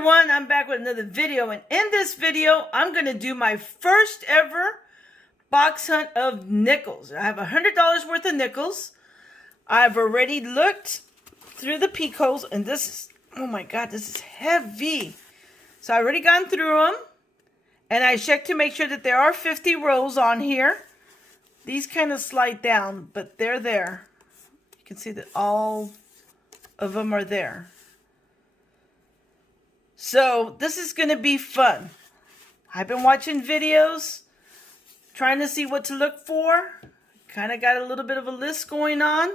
everyone, I'm back with another video, and in this video I'm going to do my first ever box hunt of nickels. I have $100 worth of nickels. I've already looked through the peek holes, and this is, oh my god, this is heavy. So I've already gone through them, and I checked to make sure that there are 50 rolls on here. These kind of slide down, but they're there. You can see that all of them are there. So this is going to be fun. I've been watching videos, trying to see what to look for. Kind of got a little bit of a list going on.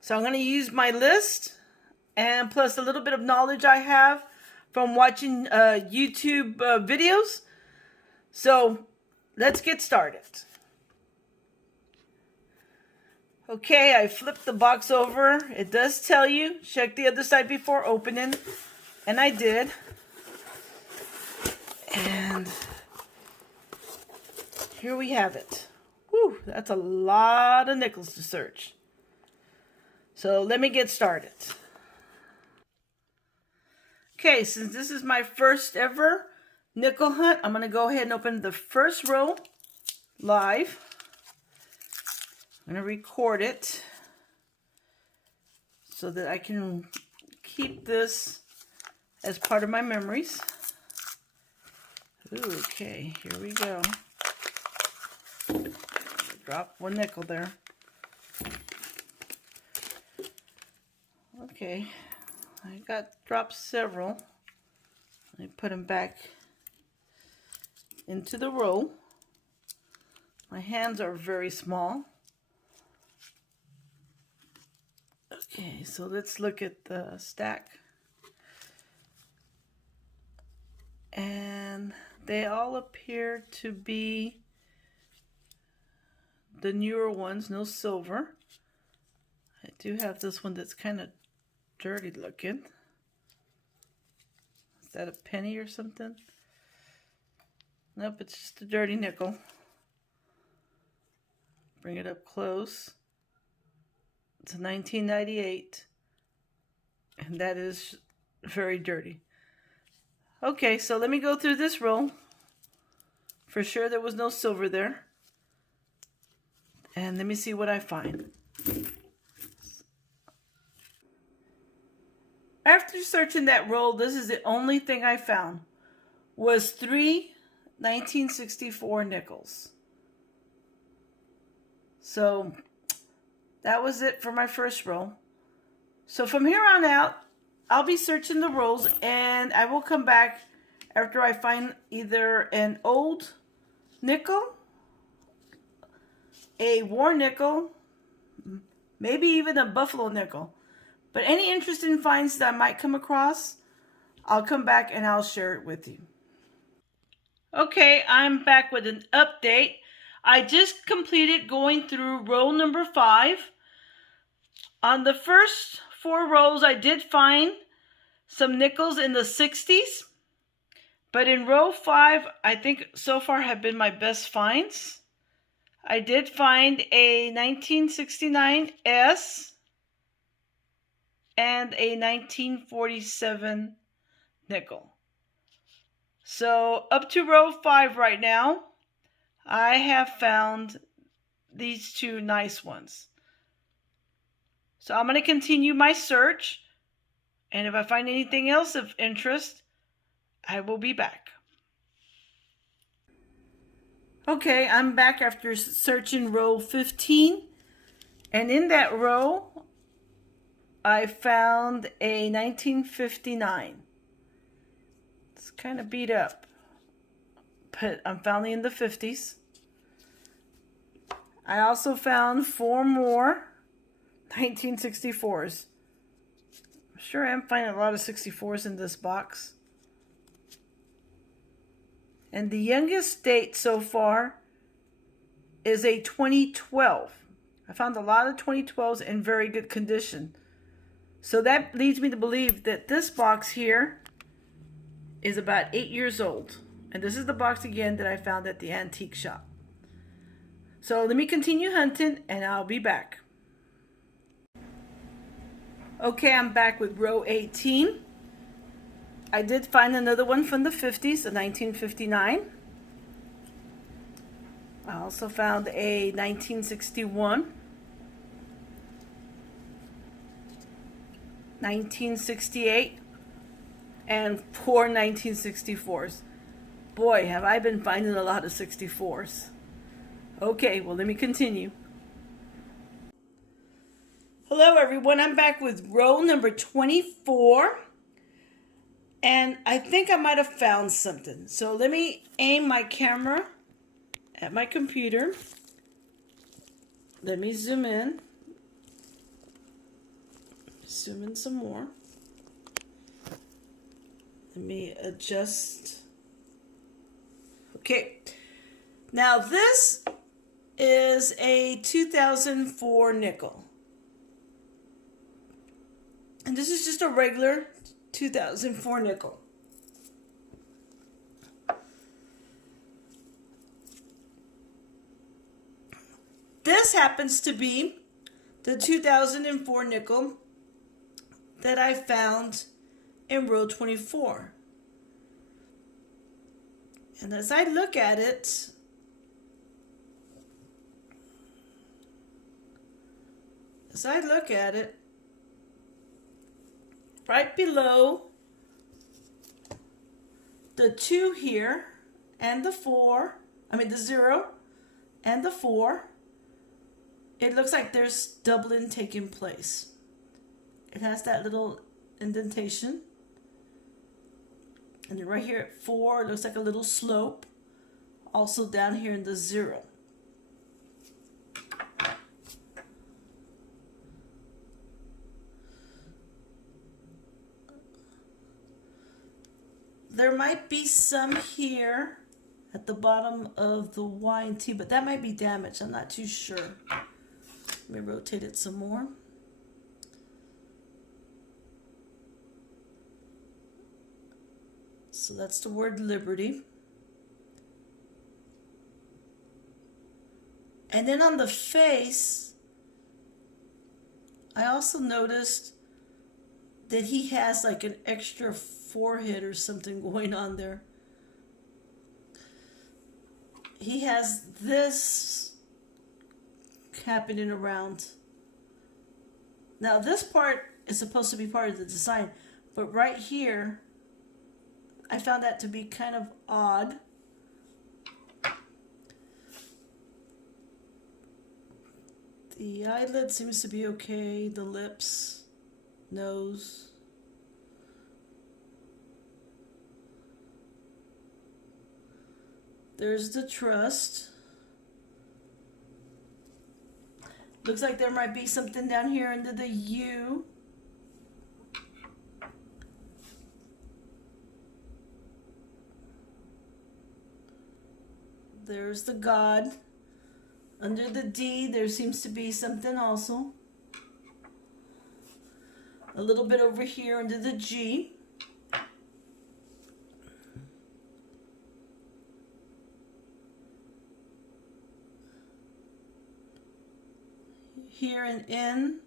So I'm going to use my list and plus a little bit of knowledge I have from watching YouTube videos. So let's get started. Okay, I flipped the box over. It does tell you, check the other side before opening. And I did. And here we have it. Whew, that's a lot of nickels to search. So let me get started. Okay, since this is my first ever nickel hunt, I'm going to go ahead and open the first row live. I'm going to record it so that I can keep this as part of my memories. Ooh, okay, here we go. Drop one nickel there. Okay, I got dropped several. I put them back into the roll. My hands are very small. Okay, so let's look at the stack. And they all appear to be the newer ones, no silver. I do have this one that's kind of dirty looking. Is that a penny or something? Nope, it's just a dirty nickel. Bring it up close. It's a 1998, and that is very dirty. Okay, so let me go through this roll. For sure there was no silver there. And let me see what I find. After searching that roll, this is the only thing I found. Was 3 1964 nickels. So that was it for my first roll. So from here on out, I'll be searching the rolls, and I will come back after I find either an old nickel, a war nickel, maybe even a buffalo nickel. But any interesting finds that I might come across, I'll come back and I'll share it with you. Okay, I'm back with an update. I just completed going through roll number 5. On the first 4 rolls, I did find some nickels in the 60s. But in row 5, I think so far have been my best finds. I did find a 1969 S and a 1947 nickel. So up to row 5 right now, I have found these 2 nice ones. So I'm going to continue my search, and if I find anything else of interest, I will be back. Okay, I'm back after searching row 15, and in that row, I found a 1959. It's kind of beat up, but I'm finally in the 50s. I also found 4 more 1964s. I'm sure I'm finding a lot of 64s in this box. And the youngest date so far is a 2012. I found a lot of 2012s in very good condition. So that leads me to believe that this box here is about 8 years old. And this is the box again that I found at the antique shop. So let me continue hunting and I'll be back. Okay, I'm back with row 18. I did find another one from the 50s, the 1959. I also found a 1961, 1968, and 4 1964s. Boy, have I been finding a lot of 64s. Okay, well, let me continue. Hello, everyone. I'm back with row number 24. And I think I might have found something. So let me aim my camera at my computer. Let me zoom in. Zoom in some more. Let me adjust. Okay. Now this is a 2004 nickel. And this is just a regular 2004 nickel. This happens to be the 2004 nickel that I found in row 24. And as I look at it, right below the 2 here and the 4, the 0 and the 4, it looks like there's doubling taking place. It has that little indentation. And then right here at 4, it looks like a little slope. Also down here in the 0. There might be some here at the bottom of the Y and T, but that might be damaged. I'm not too sure. Let me rotate it some more. So that's the word liberty. And then on the face, I also noticed that he has like an extra forehead or something going on there. He has this happening around. Now this part is supposed to be part of the design, but right here, I found that to be kind of odd. The eyelid seems to be okay, the lips, nose. There's the trust. Looks like there might be something down here under the U. There's the God. Under the D, there seems to be something also. A little bit over here under the G. Here an N.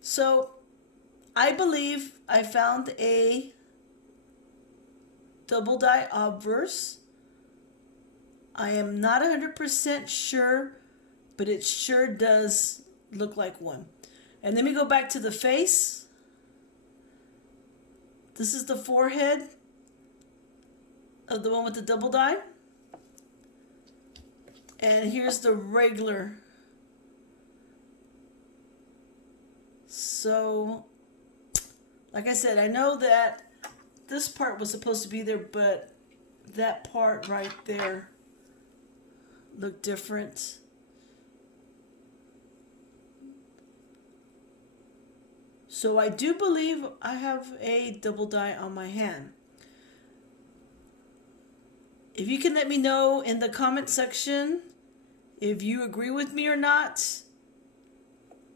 So I believe I found a double die obverse. I am not 100% sure, but it sure does look like one. And let me go back to the face. This is the forehead of the one with the double die. And here's the regular. So, like I said, I know that this part was supposed to be there, but that part right there looked different. So I do believe I have a double die on my hand. If you can let me know in the comment section if you agree with me or not.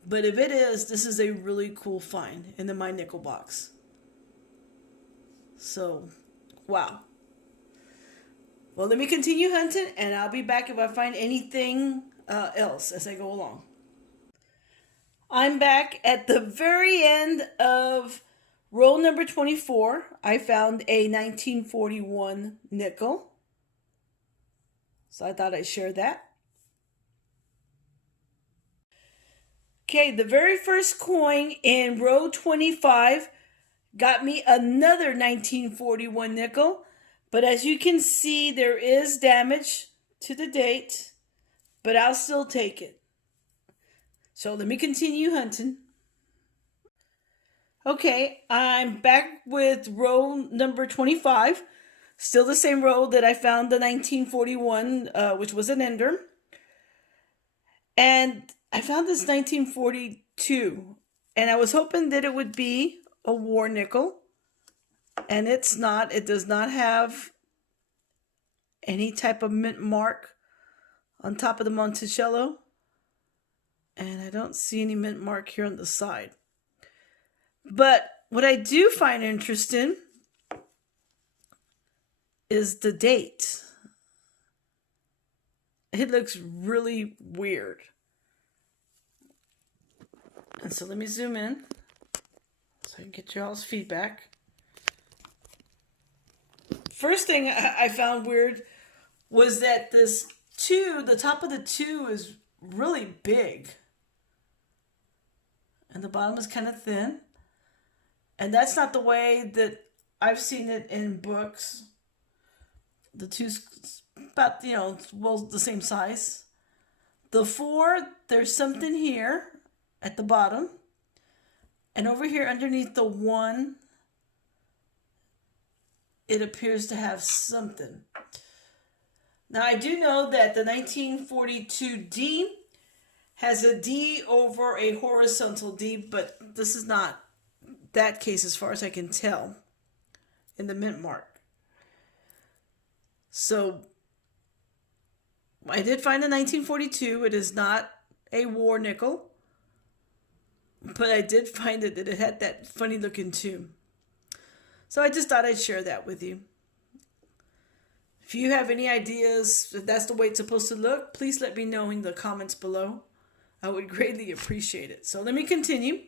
But if it is, this is a really cool find in the My Nickel box. So, wow. Well, let me continue hunting, and I'll be back if I find anything else as I go along. I'm back at the very end of roll number 24. I found a 1941 nickel. So I thought I'd share that. Okay, the very first coin in row 25 got me another 1941 nickel. But as you can see, there is damage to the date, but I'll still take it. So let me continue hunting. Okay, I'm back with row number 25. Still the same row that I found the 1941, which was an ender. And I found this 1942. And I was hoping that it would be a war nickel. And it's not. It does not have any type of mint mark on top of the Monticello. And I don't see any mint mark here on the side. But what I do find interesting is the date. It looks really weird. And so let me zoom in so I can get y'all's feedback. First thing I found weird was that this 2, the top of the 2 is really big. And the bottom is kind of thin. And that's not the way that I've seen it in books. The 2's about, well, the same size. The 4, there's something here at the bottom. And over here underneath the 1, it appears to have something. Now, I do know that the 1942 D has a D over a horizontal D, but this is not that case as far as I can tell in the mint mark. So I did find a 1942. It is not a war nickel, but I did find that it had that funny looking 2. So I just thought I'd share that with you. If you have any ideas if that's the way it's supposed to look, please let me know in the comments below. I would greatly appreciate it. So let me continue.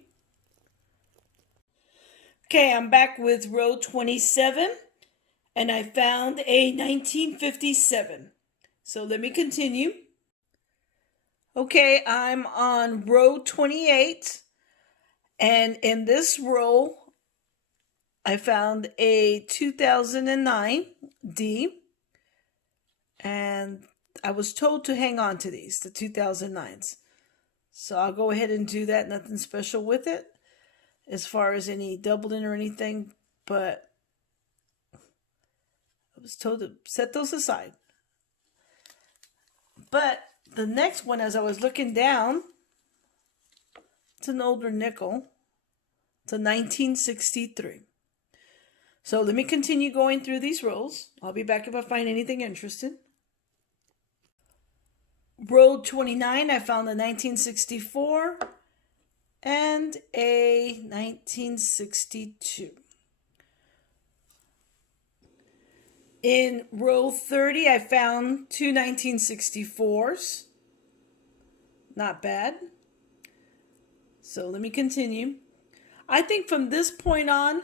Okay, I'm back with row 27, and I found a 1957. So let me continue. Okay, I'm on row 28, and in this row, I found a 2009 D, and I was told to hang on to these, the 2009s. So I'll go ahead and do that. Nothing special with it as far as any doubling or anything, but I was told to set those aside. But the next one, as I was looking down, it's an older nickel. It's a 1963. So let me continue going through these rows. I'll be back if I find anything interesting. Row 29, I found a 1964 and a 1962. In row 30, I found 2 1964s. Not bad. So let me continue. I think from this point on,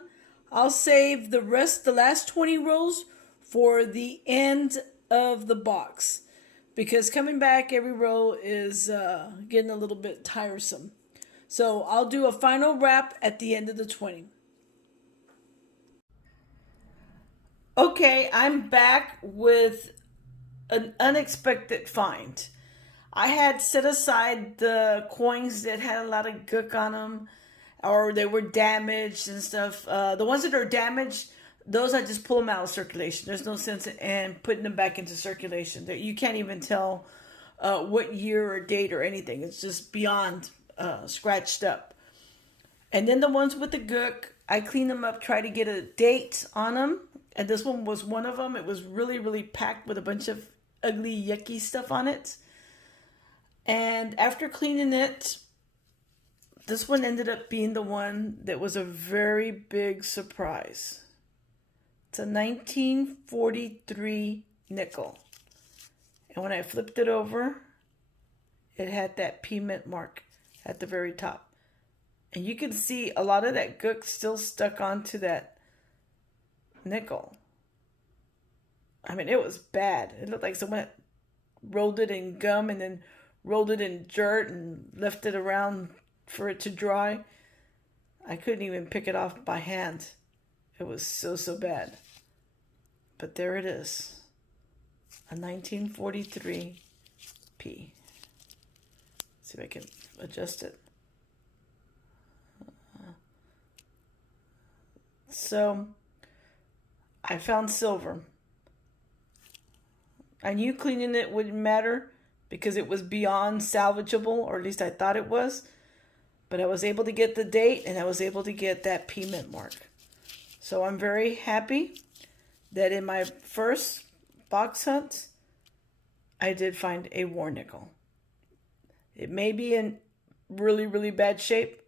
I'll save the last 20 rows for the end of the box, because coming back every row is getting a little bit tiresome. So I'll do a final wrap at the end of the 20. Okay, I'm back with an unexpected find. I had set aside the coins that had a lot of gook on them, or they were damaged and stuff. The ones that are damaged, those I just pull them out of circulation. There's no sense in putting them back into circulation. You can't even tell what year or date or anything. It's just beyond scratched up. And then the ones with the gook, I clean them up, try to get a date on them. And this one was one of them. It was really, really packed with a bunch of ugly, yucky stuff on it. And after cleaning it, this one ended up being the one that was a very big surprise. It's a 1943 nickel. And when I flipped it over, it had that P mint mark at the very top. And you can see a lot of that gook still stuck onto that nickel. I mean, it was bad. It looked like someone rolled it in gum and then rolled it in dirt and left it around for it to dry. I couldn't even pick it off by hand. It was so bad. But there it is. A 1943 P. Let's see if I can adjust it. So I found silver. I knew cleaning it wouldn't matter because it was beyond salvageable, or at least I thought it was. But I was able to get the date and I was able to get that P mint mark. So I'm very happy that in my first box hunt, I did find a war nickel. It may be in really bad shape,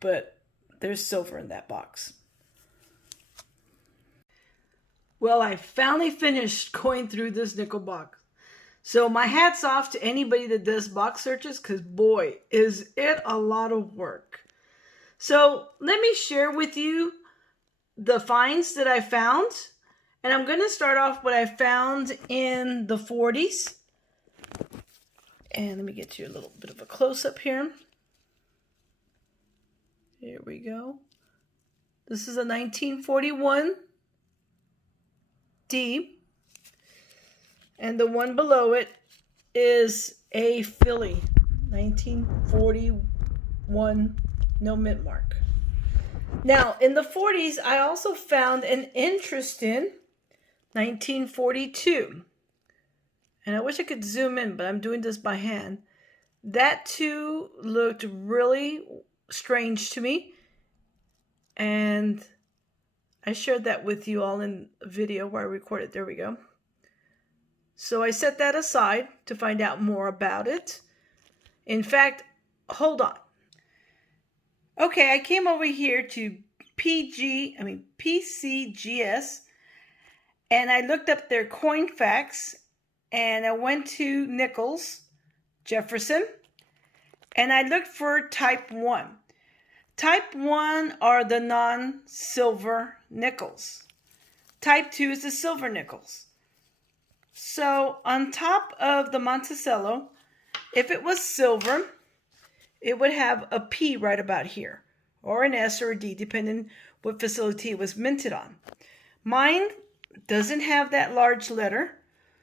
but there's silver in that box. Well, I finally finished going through this nickel box. So my hat's off to anybody that does box searches, because boy, is it a lot of work. So let me share with you the finds that I found. And I'm going to start off what I found in the 40s. And let me get you a little bit of a close-up here. Here we go. This is a 1941 D. And the one below it is a Philly 1941 no mint mark. Now, in the 40s, I also found an interesting 1942. And I wish I could zoom in, but I'm doing this by hand. That too looked really strange to me. And I shared that with you all in a video where I recorded. There we go. So I set that aside to find out more about it. In fact, hold on. Okay, I came over here to PCGS, and I looked up their Coinfacts, and I went to Nichols, Jefferson, and I looked for type 1. Type 1 are the non-silver nickels. Type 2 is the silver nickels. So on top of the Monticello, if it was silver, it would have a P right about here, or an S or a D, depending what facility it was minted on. Mine doesn't have that large letter,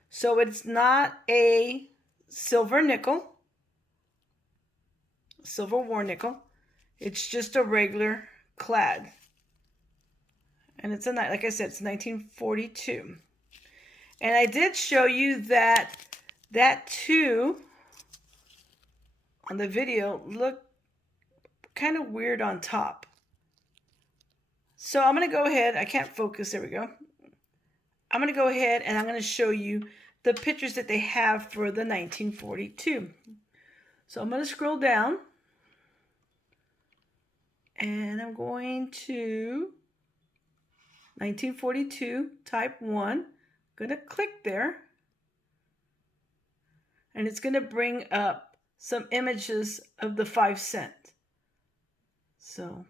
so it's not a silver nickel, silver war nickel. It's just a regular clad. And it's like I said, it's 1942. And I did show you that too on the video looked kind of weird on top. So I'm going to go ahead. I can't focus. There we go. I'm going to go ahead and I'm going to show you the pictures that they have for the 1942. So I'm going to scroll down. And I'm going to 1942 type 1. I'm going to click there. And it's going to bring up some images of the 5 cent. So,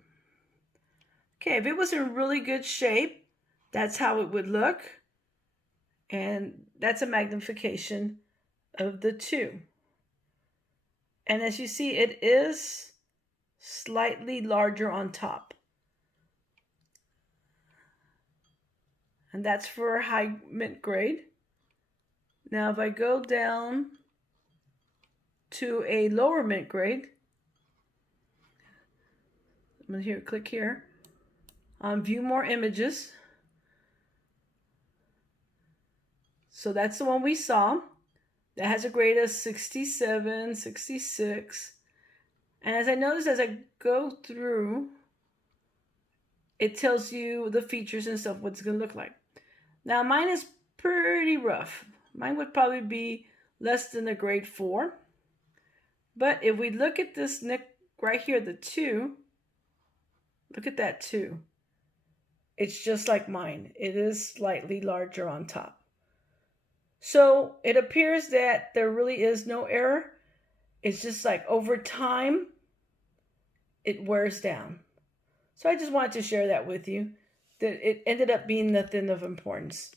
okay, if it was in really good shape, that's how it would look. And that's a magnification of the 2. And as you see, it is slightly larger on top. And that's for high mint grade. Now if I go down to a lower mint grade, I'm going to click here on view more images. So that's the one we saw. That has a grade of 67, 66. And as I notice as I go through, it tells you the features and stuff, what it's going to look like. Now mine is pretty rough. Mine would probably be less than a grade 4. But if we look at this nick right here, the 2, look at that 2. It's just like mine. It is slightly larger on top. So it appears that there really is no error. It's just like over time, it wears down. So I just wanted to share that with you, that it ended up being nothing of importance.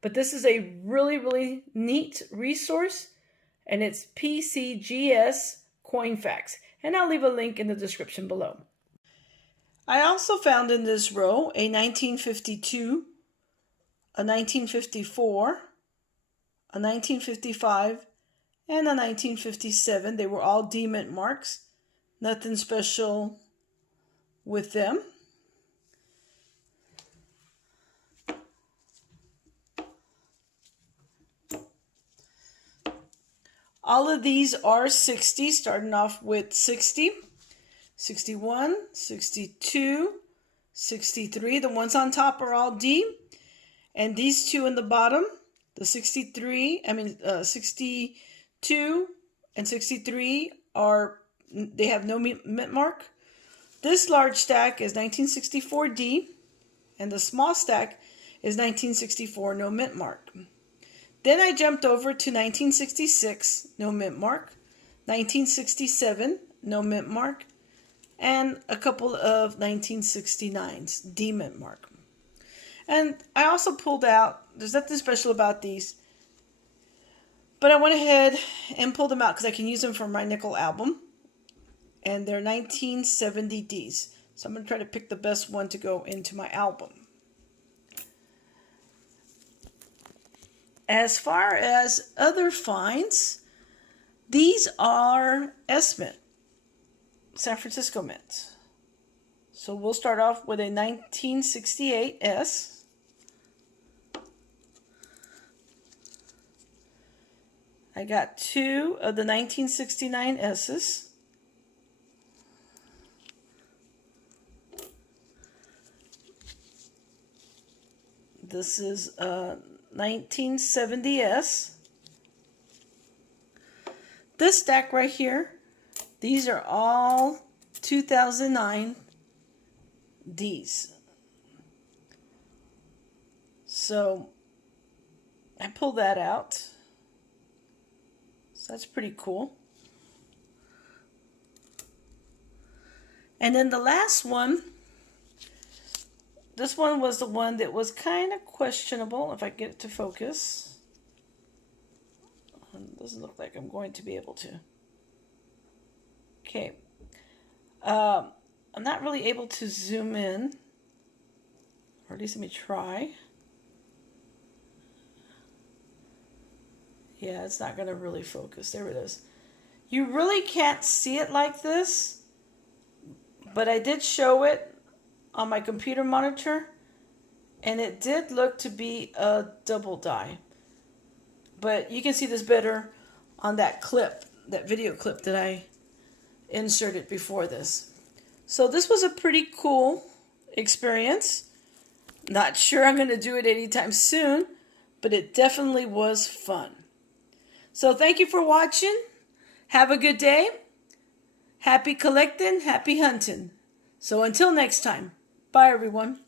But this is a really, really neat resource, and it's PCGS Coinfacts. And I'll leave a link in the description below. I also found in this row a 1952, a 1954, a 1955, and a 1957. They were all D mint marks. Nothing special with them. All of these are 60, starting off with 60, 61, 62, 63. The ones on top are all D. And these two in the bottom, the 62 and 63 they have no mint mark. This large stack is 1964D, and the small stack is 1964, no mint mark. Then I jumped over to 1966, no mint mark, 1967, no mint mark, and a couple of 1969s, D mint mark. And I also pulled out, there's nothing special about these, but I went ahead and pulled them out because I can use them for my nickel album. And they're 1970Ds. So I'm going to try to pick the best one to go into my album. As far as other finds, these are S Mint, San Francisco Mint. So we'll start off with a 1968 S. I got two of the 1969 S's. This is a 1970S. This stack right here, these are all 2009 Ds. So I pulled that out. So that's pretty cool. And then the last one, this one was the one that was kind of questionable, if I get it to focus. It doesn't look like I'm going to be able to. Okay. I'm not really able to zoom in. Or at least let me try. Yeah, it's not going to really focus. There it is. You really can't see it like this, but I did show it on my computer monitor, and it did look to be a double die. But you can see this better on that clip, that video clip that I inserted before this. So this was a pretty cool experience. Not sure I'm going to do it anytime soon, but it definitely was fun. So thank you for watching. Have a good day. Happy collecting, happy hunting. So until next time. Bye, everyone.